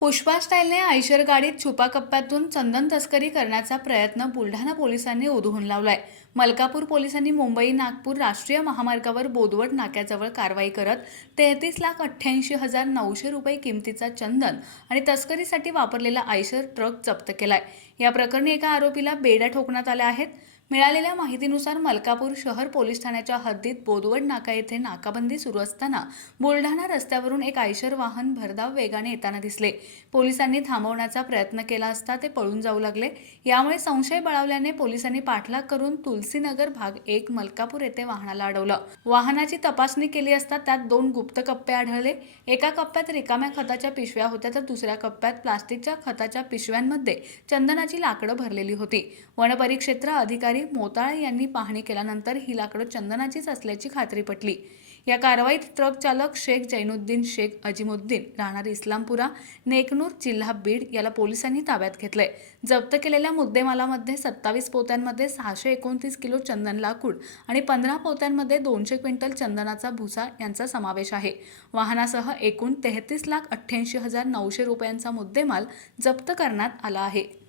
पुष्पा स्टाईलने आयशर गाडीत छुपा कप्प्यातून चंदन तस्करी करण्याचा प्रयत्न बुलढाणा पोलिसांनी उधळून लावलाय. मलकापूर पोलिसांनी मुंबई नागपूर राष्ट्रीय महामार्गावर बोदवड नाक्याजवळ कारवाई करत तेहतीस लाख अठ्ठ्याऐंशी हजार नऊशे रुपये किमतीचा चंदन आणि तस्करीसाठी वापरलेला आयशर ट्रक जप्त केलाय. या प्रकरणी एका आरोपीला बेड्या ठोकण्यात आल्या आहेत. मिळालेल्या माहितीनुसार मलकापूर शहर पोलीस ठाण्याच्या हद्दीत बोदवड नाका येथे नाकाबंदी सुरू असताना बुलढाणा रस्त्यावरून एक आयशर वाहन भरधाव वेगाने येताना दिसले. पोलिसांनी थांबवण्याचा प्रयत्न केला असता ते पळून जाऊ लागले. यामुळे संशय बळावल्याने पोलिसांनी पाठलाग करून तुलसीनगर भाग एक मलकापूर येथे वाहनाला अडवलं. वाहनाची तपासणी केली असता त्यात दोन गुप्त कप्पे आढळले. एका कप्प्यात रिकाम्या खताच्या पिशव्या होत्या तर दुसऱ्या कप्प्यात प्लास्टिकच्या खताच्या पिशव्यांमध्ये चंदनाची लाकडं भरलेली होती. वनपरिक्षेत्र अधिकारी मोताळे यांनी पाहणी केल्यानंतर ही लाकडं चंदनाचीच असल्याची खात्री पटली. या कारवाईत ट्रक चालक शेख जैनुद्दीन शेख अजिमुद्दीन राहणार इस्लामपुरा नेकनूर जिल्हा बीड याला पोलिसांनी ताब्यात घेतलंय. जप्त केलेल्या मुद्देमालामध्ये सत्तावीस पोत्यांमध्ये सहाशे एकोणतीस किलो चंदन लाकूड आणि पंधरा पोत्यांमध्ये दोनशे क्विंटल चंदनाचा भुसा यांचा समावेश आहे. वाहनासह एकूण तेहतीस लाख अठ्ठ्याऐंशी हजार नऊशे रुपयांचा मुद्देमाल जप्त करण्यात आला आहे.